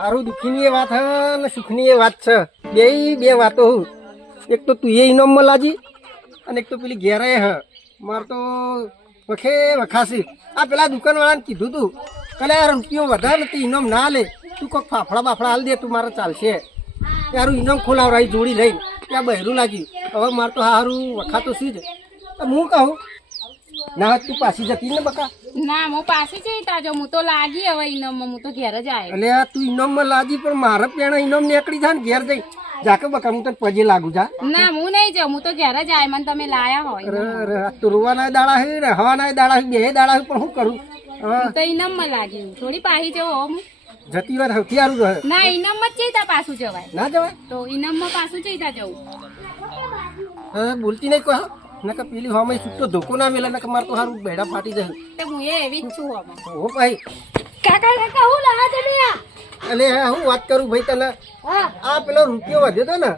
હારું દુઃખીની એ વાત હ ને સુખની એ વાત છે. બે વાતો હું. એક તો તું એ ઇનામમાં લાજી અને એક તો પેલી ઘેરાય હ. મારે તો વખાસી આ પેલા દુકાનવાળાને કીધું તું કલે યાર રૂપિયો વધારે નથી ઇનામ ના લે તું કોઈક ફાફડા બાફડા હાલ દે તું મારે ચાલશે યારું ઇનામ ખોલાવરાઈ જોડી લઈને ત્યાં બહેરું લાગ્યું. હવે મારે તો હારું વખાતો શું છે હું કહું ના તું પાછી જતી ને બકા. ના હું પાછી જઈ તાજો હું તો લાગી હવે ઇનામમાં હું તો ઘેર જ આવ્યો. એટલે આ તું ઇનામમાં લાગી પણ મારે પેણા ઇનામ નીકળી જાય ને ઘેર જઈ જાકે બકા હું તને પજે લાગુ જા. ના હું નહીં જાઉં હું તો ઘેર જ આવ્યો મને તમે લાયા હોય. અરે તું રોવાના દાડા હે ને હવાના દાડા હે બે દાડા હે પણ શું કરું હું તો ઇનામમાં લાગી થોડી પાછી જવો હું જતી વાર સૌથી સારું રહે. ના ઇનામમાં જ જઈતા પાછું જવાય ના જવાય તો ઇનામમાં પાછું જઈતા જવું. હા બોલતી નહીં કહો નકર પેલી હોમે છૂટો ધોકો ના મેલે નકર મારે તો સારું બેડા ફાટી જાય. તો હું એવી જ છું હવે. હો ભાઈ કાકા હું લાવા જમ્યા. એટલે હું વાત કરું ભાઈ તને આ પેલો રૂપિયો વધ્યો હતો ને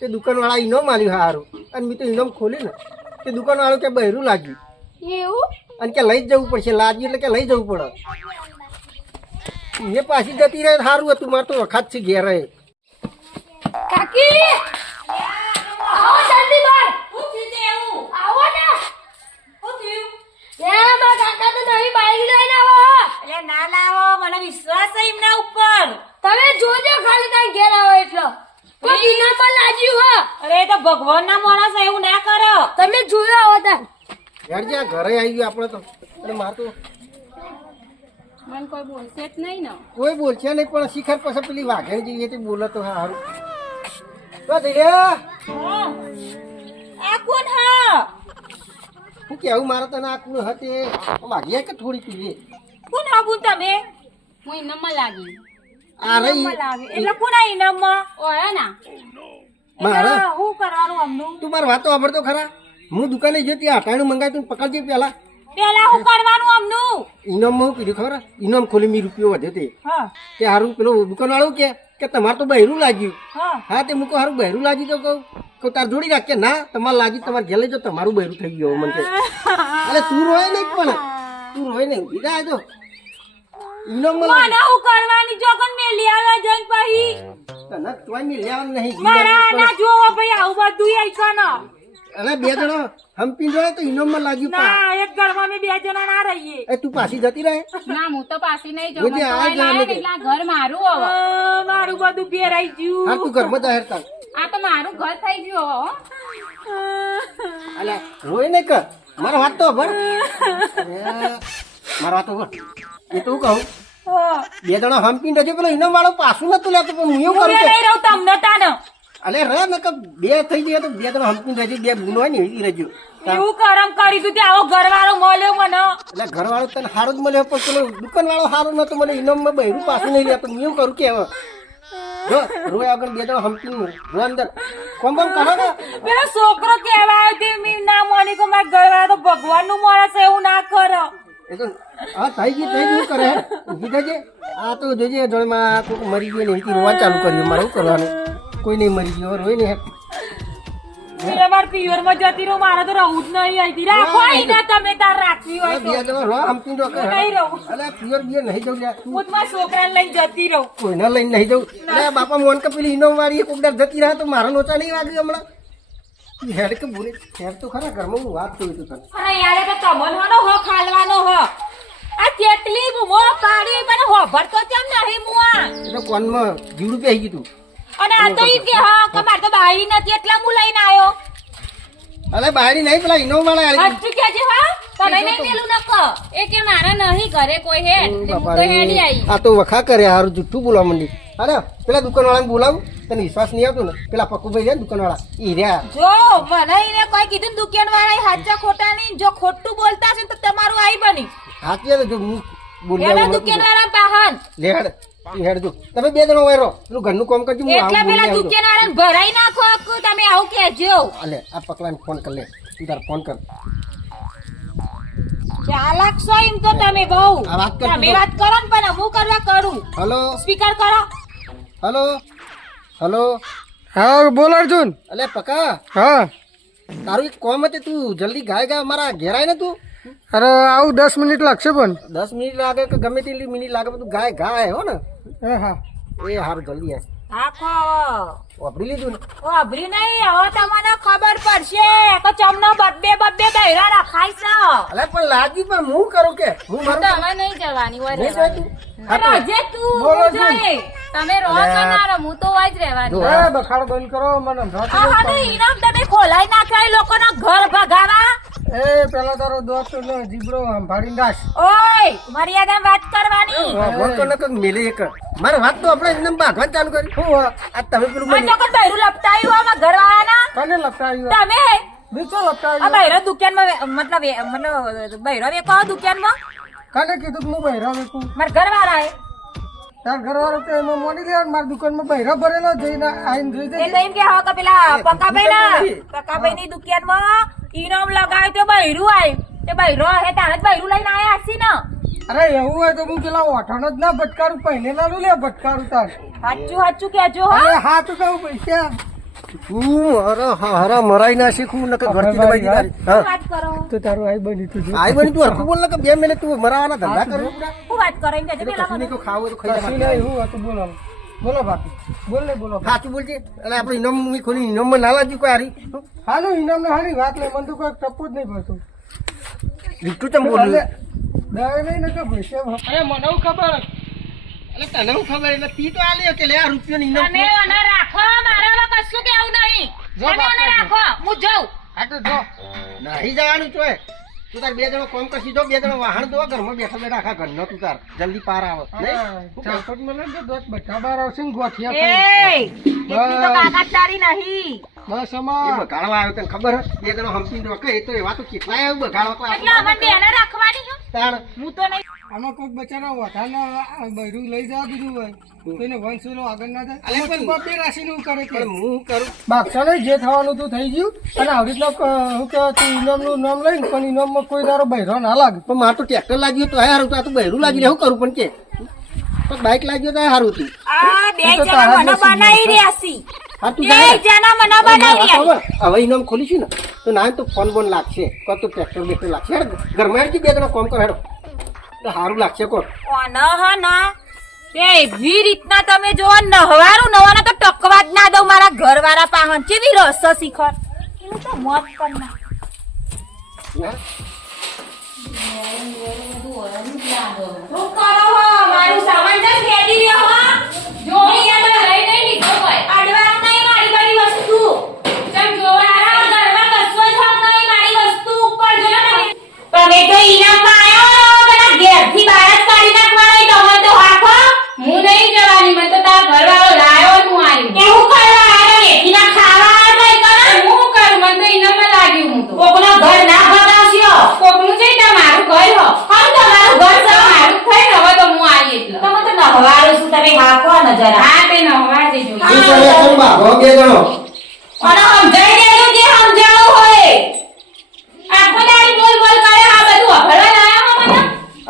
તે દુકાનવાળા ઇનામ આલ્યું સારું અને મેં તો ઇનામ ખોલ્યું ને તે દુકાનવાળું કે બહેરું લાગ્યું એવું અને કે લઈ જ જવું પડશે લાગ્યું એટલે કે લઈ જવું પડે. એ પાછી જતી રહે સારું હતું મારે તો વખાત છે ઘેર રહે. કાકી આવો જલ્દી બાર હું થયું એવું આવો ને હું થયું એ મારા કાકા તો નવી બાઈક લઈને આવો. એટલે ના લાવો મને વિશ્વાસ છે એમના ઉપર. તમે જોજો ખાલી તાર ઘેર આવો એટલો તો ઇનામમાં લાગ્યું હો. અરે એ તો ભગવાનના માણસ છે, એવું ના કરો. તમે જોયો આવો તાર યાર જ્યાં ઘરે આવી ગયું આપણે તો એટલે મારે તો મને કોઈ બોલશે જ નહીં ને. કોઈ બોલશે નહીં પણ શિખર પછી પેલી વાઘેણ જઈએ તે બોલે તો સારું. આ કોણ હા? હું કેવું મારે તને આ કુણ હતે વાગ્યા કે થોડી પીએ કોણ આવું તમે? હું ઇનામમાં લાગી. આ રહી ઇનામમાં લાગે એટલે કોણ આ ઇનામમાં? ઓય ના મારે એટલે શું કરવાનું અમનું? તું મારી વાતો સાંભળતો ખરા. હું દુકાને જઈ ત્યાં અટાણું મંગાવી તું પકડજે પેલા પેલા શું કરવાનું અમનું? ઇનામમાં હું પીધું ખબર ઇનામ ખોલી મેં રૂપિયો વધ્યો તે હા તે સારું પેલું દુકાનવાળું કે તમારે તો બહેરું લાગ્યું. હા હા તે મૂકો સારું બહેરું લાગ્યું તો કહું તાર જોડી રાખ કે ના તમારે લાગ્યું તમારે ઘેર લઈ જાઓ તમારું બહેરું થઈ ગયું મને કે એટલે તું રોય નહીં પણ તું રોય નહીં બીજા જો ઇનામમાં કોને શું કરવાની જોગન મેલી આવે જન પછી તને તોય મેં લેવાનું નહીં મારા ના જોવો ભાઈ આવું બધું આઈકાનો. અને બે જણા હમ્પી જોડે તો ઇનામમાં લાગ્યું ના એક ઘરમાં મેં બે જણા ના રહીએ. એ તું પાછી જતી રહે ના હું તો પાછી નહીં હું જાઉં. જે મને તો આ અહીં જ લાયા ને એટલે આ ઘર મારું હવે. મારું બધું ભેરાઈ ગયું. હા તું ઘરમાં જાહેર કર આ તો મારું ઘર થઈ ગયું હો. અલે રોય નહીં કર મારા વાત તો ભર મારા વાત તો ભર એ તો હું કહું બે જણા હમ્પી રહેજો પેલો ઇનામ વાળો પાછું નતું લેતો પણ હું એવું હું કરું લઈ રહું તમને તાનો. અલે રે ને કે બે થઈ જાય તો બે જણા હમ્પી રહેજો બે ગુનો હોય ને એવી રહેજો એવું કરમ કરીશું તે આવો ઘરવાળો મળ્યો મને. એટલે ઘરવાળો તને સારું જ મળ્યો પણ પેલો દુકાનવાળો સારો નતો મને ઇનામમાં બહેરું પાછું નહીં લેતો હું એવું કરું કે હવે જો રોય આગળ બે જણા હમ્પી રો અંદર કોમ બમ કરો ને પેલો છોકરો કહેવા આવ્યો તે મેં ના માની કે મારા ઘરવાળા તો ભગવાનનું માણસ છે, એવું ના કરો. એ તો હા થઈ ગયું કરે ઊભી થજે. આ તો જોજે જણમાં કોઈક મરી ગયો ને એથી રોવા ચાલુ કર્યું મારે શું કરવાનું કોઈ નહીં મરી ગયો રોય ને મેં મારા પિયરમાં જતી રહું મારે તો રહું જ નહીં અહીંથી. રાખો અહીંના તમે તાર રાખવી હોય બે તો. જણા રો હમ્પી રો કરે નહીં રહું. અલે પ્યોર બિયર નહીં જવું યાર હું તો મારા છોકરાને લઈને જતી રહું. કોઈને લઈને નહીં જવું અરે બાપા મોન કે પેલી ઇનામ વાળી કોક દર જતી રહે તો મારા લોચા નહીં વાગ્યું હમણાં હેડ કે બોલે હેડ તો ખરા ઘરમાં હું વાત કરું છું તને અને યાર તો તમનવાનો હો ખાલવાનો હો. આ કેટલી મો પાડી મને હોભરતો કેમ નહીં મુઆ. એટલે કોનમાં જીવડું પહેરી ગયું તું અને આ તો ઈ કે હા કે મારે તો બાઈ નથી એટલે હું લઈને આવ્યો. અલે બાયરી નહીં પેલા ઇનામ વાળા આવી હજુ કેજે હા તને નહીં પેલું ન કહો. એ કે મારા નહીં ઘરે કોઈ હેડ તે હું તો હેડી આવી. આ તો વખા કરે હારું જુઠ્ઠું બોલવા માંડી. અરે પેલા દુકાનવાળાને બોલાવું તને વિશ્વાસ નહીં આવતો ને પેલા પક્કુભાઈ છે ને દુકાનવાળા ઈ રહ્યા જો મને એને કોઈ કીધું દુકાન વાળા હાચા ખોટા નહીં. જો ખોટું બોલતા હશે તો તમારું આઈ બની. હાચી જો હું બોલ્યા પેલા દુકાન વાળા પાહન લે હેડ ઈ હેડ જો તમે બે જણો વાયરો પેલું ઘરનું કામ કરજો હું એટલે આવું પેલા બોલી દુકાન વાળાને ભરાઈ નાખો આખું. તમે આવું કહેજો. અલે આ પકલાને ફોન કર લે તું તાર ફોન કર ચાલાક છો એમ તો તમે બહુ. આ વાત કર તમે વાત કરો ને પણ હું કરવા કરું. હલો સ્પીકર કરો. હલો હલો હા બોલ અર્જુન. અલે પકા હા તારું એક કોમ હતું તું જલ્દી ગાય મારા ઘેર આય ને તું અરે આવું 10 મિનિટ લાગશે પણ 10 મિનિટ લાગે કે ગમે તેટલી મિનિટ લાગે તું ગાય હો ને હા હા એ હારું જલ્દી આય. આખો વાપરી લીધું ને અભરી નહીં હવે તમને ખબર પડશે કે ચમનો બબ્બે બૈરા રખાય છે. અલે પણ લાગ્યું પણ હું કરું કે હું મારું તમે નહીં જવાની હોય નહીં રહેવાની. જોઈતું? હા તો જે તું બોલો હું છું. જોઈએ. તમે રહો છો ના રહો હું તો હોય જ રહેવાની. જો. એ બખાડો બંધ કરો મને સમજાતું આ હાડું નથી. ઈનામ તમે ખોલાઈ નાખ્યા એ લોકોના ઘર ભગાવા. એ પેલા તારો દોસ્ત નો જીબડો સંભાળીને રાખ. ઓય મર્યાદા વાત કરવાની. વાહ, તો નકર મેલે એક મારે વાત તો આપણે એકદમ ભાગવાન ચાલુ કરી શું વાત? આ તમે પેલું આ મને ચોકન બૈરું લપટાયું આમાં ઘરવાળાના. કને લપટાવ્યું? તમે બીજો આ લપટાવ્યું? બૈરો દુકાનમાં મતલબ બૈરો વેકો દુકાનમાં કને કીધું કે હું બહેરા વેચું? મારા ઘરવાળા એ તાર ઘરવાળો તો એમાં મોડી લે મારી દુકાનમાં બહેરા ભરેલો જઈને આઈને જોઈ એ દેજે. તો એમ કે હવે કે પેલા પકાભાઈ ના દુકાનમાં પકાભાઈ ની દુકાનમાં ઈનામ લગાવ્યું તો બૈરું આવ્યું તે બૈરો હે તારે જ બૈરું લઈને આયા હસી ને. અરે એવું હોય તો હું પેલા ઓઠાનો જ ના ભટકારું પહેલે ના લે ભટકારું તાર. સાચું કેજો હો. અરે હા તો કહું પૈસા તું હરા મરાઈ ના શીખું નકર ઘરથી દબાઈ દીધી. શું હા વાત કરો તો તારું આઈ બની તું આઈ બની તું હરખું બોલ ને કે 2 મિનિટ તું મરાવાના ધંધા કરો શું વાત કરો એમ કેજો પેલા કશું નહીં મને. કહું, ખાવું હોય તો ખાઈ કશું લે. નહીં હું હતું બોલો બોલો બાપી બોલ ને બોલો સાચું બોલજે એટલે આપણે ઇનામ હું ખોલી ઇનામમાં ના લાગ્યું કોઈ હારી હાલું ઇનામ ને હારી વાત લે મને તો કોઈ ટપ્પુ જ નહીં પડતું. લીટું ચમ બોલ્યું દવે નહીં ને કે પૈસા અરે મને ખબર એટલે તને હું ખબર એટલે તી તો આલ્યો કે લે આ રૂપિયાની ઇનામ તમે ઓને રાખો મારામાં કશું કેવું નહીં. જો તમે વાત ઓને કરજો. રાખો હું જાઉં. હા તો જો નહીં જવાનું ચોય તું તાર 2 જણો કોમ કરશી દો 2 જણો વાહણ દો ઘરમાં બેઠા બેઠા આખા ઘરનો તું તાર જલ્દી પાર આવે નહીં ચાપટ મને તો દોત બધા બાર આવશે ને ગોઠિયા ખાઈ. એ એટલી તો કાકાચારી નહીં. બસ એ અમાર બગાડવા આવ્યો તને ખબર હે 2 જણો હંપીને રોકે એ તો એવા તો કેટલાય આવ્યું બગાડવા એટલે અમને બેને રાખવાની છે. તાણ હું તો નહીં. આમાં કોઈક બચારા વઠાના બૈરું લઈ જવા દીધું હોય તો એને વંશવેલો આગળ ના થાય. અલે આમાં પણ- તું બાપ બે રાશિનું કરે કે પણ હું કરું બાક્ષાને જે થવાનું તું થઈ ગયું અને આવી રીતના હું કે તું ઇનામનું નામ લઈને પણ ઇનામમાં કોઈ તારો બૈરો ના લાગે. પણ મારે તો ટ્રેક્ટર લાગ્યું તો હારું તો આ તો બહેરું લાગી શું કરું પણ કે તો બાઇક લાગ્યો તો હારું હતું આ બે તો જણા તારા મને જ નસીબમાં બનાવી રહ્યા છી. હા તું બે જા. જણા મને બનાવી રહ્યા છે. હવે ઇનામ ખોલીશું ને તો ના તો ફોન બોન લાગશે કો તો ટ્રેક્ટર બેક્ટર લાગશે હેડ ઘરમાં હેડજી 2 જણા કોમ કરો હેડો તો સારું લાગશે કો એવી રીતના તમે જો નહવારું નવાના તો ટકવા જ ના દઉં મારા ઘરવાળા પાહન કેવી રસ શીખર એનું તો મોત કર નાખ. શું કરો હો? મારું સામાન જ ફેંકી રહ્યો હો? જોડી આ તો લઈ નહીં લીધો કોઈ. અડવાનું નહીં મારી બધી વસ્તુ. ચમ જોવાના ઘરમાં કશું જ હક નહીં મારી વસ્તુ ઉપર જો ને. તમે તો ઈનામમાં આયો પેલા ઘેરથી બહાર જ કાઢી નાખવાનો તમે તો હાખો. હું નહીં જવાની મને તો તારો ઘરવાળો લાયો જ હું આવી કેવું કરવા આયો એથીના ખાવા આયો તો ઈ કરો. હું કરું મને તો ઇનામમાં લાગ્યું હું તો કોકનો ઘર ના ભગાવશો. કોકનું છે તમારું ઘર હો હમ તમારું ઘર છે. મારું થઈ ને હવે તો હું આવી એટલે તમે તો નહવારું છું તમે હાખો ને જરા. હા તે નવા દેજો તું કરે કેમ બાબો 2 જણો અને સમજાઈ દેજો જે સમજાવું હોય. આખો દાડી બોલ બોલ કરે આ બધું અભળવા લાયા હો મને.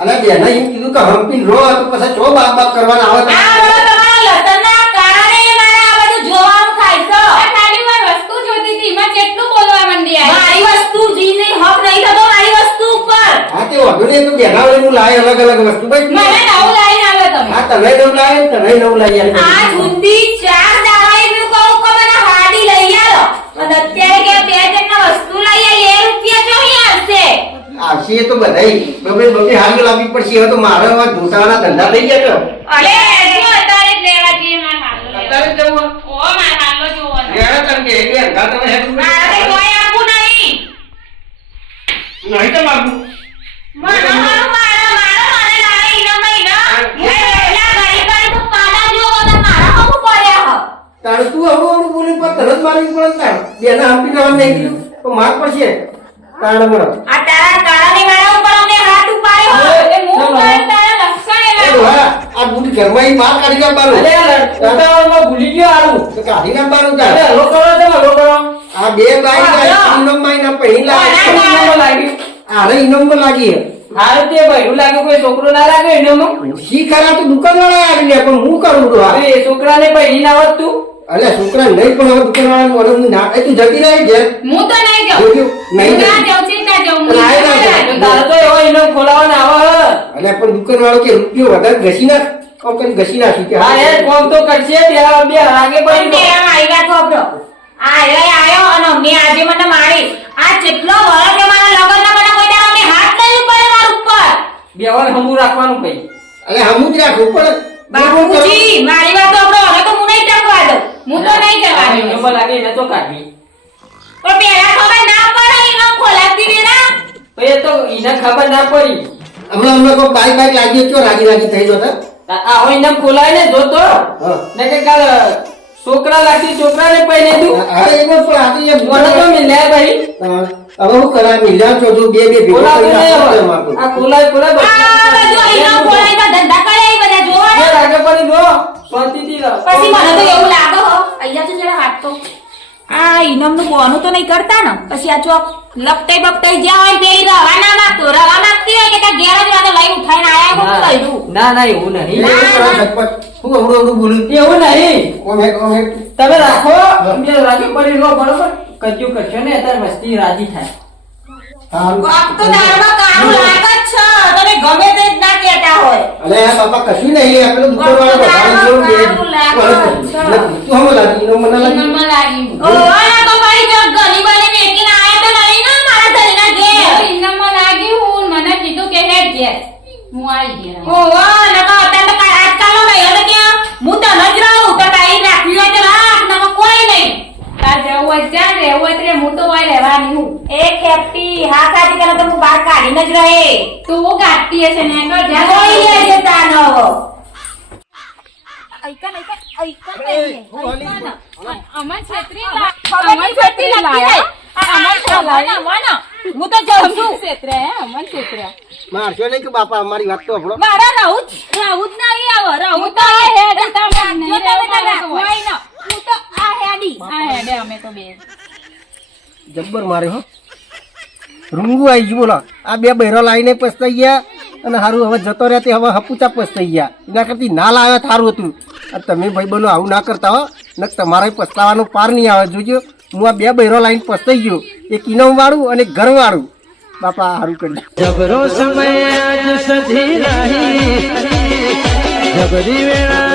અલે બેના એમ કીધું કે હંપીને રો તો પછી ચો બાપ બાપ કરવાના આવે આ બધું તમારા લસણના કારણે મારે આ બધું જોવાનું થાય છે. આ ખાલી મારી વસ્તુ જોતી હતી એમાં કેટલું બોલવા માંડી આવી મારી વસ્તુ જીની હક નહીં થતો મારી વસ્તુ ઉપર. હા તે વાંધો નહીં તો બેના વળી હું લાય અલગ અલગ વસ્તુ ભાઈ મને નવું લાવીને આવ્યો તમે હા તમે નવ લાય તમે નવ લાવી આ આલી. જુંદી 4 દાવાઈ નું કહું કે મને હાડી લઈ આલો. અને અત્યારે કે 2 જણના વસ્તુ લઈ આલી એ રૂપિયા જો અહીં આવશે. આવશે એ તો બધાય બબે હાલ લાવવી પડશે હવે તો મારે હવે ઢોસાવાના ધંધા થઈ ગયા તો અરે જો અત્યારે જ લેવા જઈએ મારે હાલો લેવા અત્યારે જ જવું ઓ મારે હાલો જોવાનો ઘેરા તને કે એ ઘા તમે હેડ મારે કોઈ આપવું નહીં. નહીં તો માગું મને મારું મારા મને લાવે ઇનામ ઇનામ. હું એના ઘડી ઘડી તો પાડા જો બધા મારા હમું પડ્યા હ. તારે તું આવડું બોલી પર તરત મારી પડે તાર બેના હંપીને આમ નહીં કીધું તો માર પડશે તાણ મને આ તારા કારણે મારા ઉપર અમે હાથ ઉપાડ્યો હ. એ હું કર તારા લક્ષણ એ એવા ડોહા આ બુટ ઘરમાં ઈ બહાર કાઢી ના બારું ઉતાવળમાં ભૂલી ગયો આવું. તો કાઢી ના બારું તાર અરે હલો કરો છો, હલો કરો. આ બે બાઈ ઇનામ માં ના પહેરી લાગે ઇનામમાં લાગ્યું. આને ઇનામ માં લાગી હારું તે ભૈરું લાગ્યું, કોઈ છોકરો ના લાગે ઇનામમાં? શી ખરા તો દુકાન વાળા આવી લે પણ હું કરું ડોહા અરે એ છોકરાને ભૈરી ના હોત તું. અલે છોકરા નહીં પણ હવે દુકાન વાળા મને ના એ તું જતી રહી ઘેર હું તો નહીં જાઉં જોજો નહીં હું ના જતી. જાઉં ચિંતા જાઉં પણ આય ના જાય. તારે તો એવો ઇનામ ખોલાવાના આવે. અલે પણ દુકાન વાળો કે રૂપિયો વધારે ઘસી નાખ કોમ કરીને ઘસી નાખી કે હા એ કોમ તો કરશે બે રાગે પણ પડી પેલા મારી વાત સાંભળો. આયો અને અમને આજે મને મારી. આ જેટલો વરસ કે મારા લગનના મને કોઈ દાડો અમને હાથ નહીં પડે મારા ઉપર. બેવાને હમું રાખવાનું ભાઈ. અરે હમું જ રાખવું પણ બાપુજી મારી વાત સાંભળો. હવે તો હું નહીં ટકવા દઉં. હું તો નહીં જવાની. નંબર લાગે એને તો કાઢી. પણ પેલા ખબર ના પડે એનો ખોલાતી વેરા. તો એ તો એને ખબર ના પડી. હમણાં કોઈ બાઈક લાગી તો રાજી થઈ જતા આ હોય એમ ખોલાય ને જોતો હા ને કે કાલ છોકરા લાગતી છોકરાને પહેરી દઉં. અરે એમાં પણ આજે એ મને તો મિલ્યા ભાઈ. હવે હું કરા મિલ્યા છો બે ભેગું ખોલાતું કરી નહીં નાખો હવે. મારું. આ ખોલાય આ બધું એનો ખોલાઈમાં ધંધા કરે એ બધા જોવા બે ને. રાગે પડી દો શાંતિથી રહો. પછી મને તો એવું લાગે હો અહીંયા તો જરા હાથ તો આ ઇનામનું બોનું તો નહીં કરતા ને પછી આ ચોક લપટાઈ બપટાઈ જ્યાં હોય તે રવા નાખતી હોય કે ત્યાં ઘેર જ વાતો લઈ ઉઠાઈને આયા હું કહ્યું. ના એવું નહીં. એ થોડા ઝટપટ. હું અવડું બોલું એવું નહીં. કોમ હે તમે રાખો બે રાગે પડી રહો બરોબર. કજ્યું કરશો ને અત્યારે મસ્તી રાજી થાય. હારું. કોક તો દારૂમાં કાળું લાગે જ છે. તમે ગમે તે જ ના કહેતા હોય. અરે આ બાપા કશું નહીં આપણે દુકાનવાળા વધારે જેવું બે સારું લાગે. તું હમ લાગી નો મને લાગી ઓલા તો ભાઈ જો ગની બની મેકીને આયા તો નહીં ને મારા ધણીના ઘેર. ઓવા નકા અત્યારે તો આજકાલનો નહીં એટલે કે હું તને જ રહું તો તારી રાખવી હોય તો રાખ નકા કોઈ નહીં. એ ખેપટી હા સાચી તને તો હું બહાર કાઢીને જ રહે. જોઈ લેજે તાનો. હું તો જાઉં છું. મારશો નહીં કે બાપા અમારી વાત તો આપણો મારા રહું જ નહીં આવો રહું તો હું તો આ હેડી જબ્બર માર્યો હો રૂંગુ આવી ગયું બોલો આ બે બહેરો લાવીને પસ્તાઈ ગયા અને હારું હવે જતો રહે તે હવે હપુચા પસ્તાઈ ગયા એના કરતી ના લાવ્યા સારું હતું આ તમે ભાઈ બનો આવું ના કરતા હો ને તમારે પસ્તાવાનો પાર નહીં આવે જોજો હું આ બે બહેરો લાવીને પસ્તાઈ ગયો એક ઇનામ વાળું અને એક ઘર વાળું બાપા હારું કરી જબરો સમય આજ સધી રહી જબરી વેળા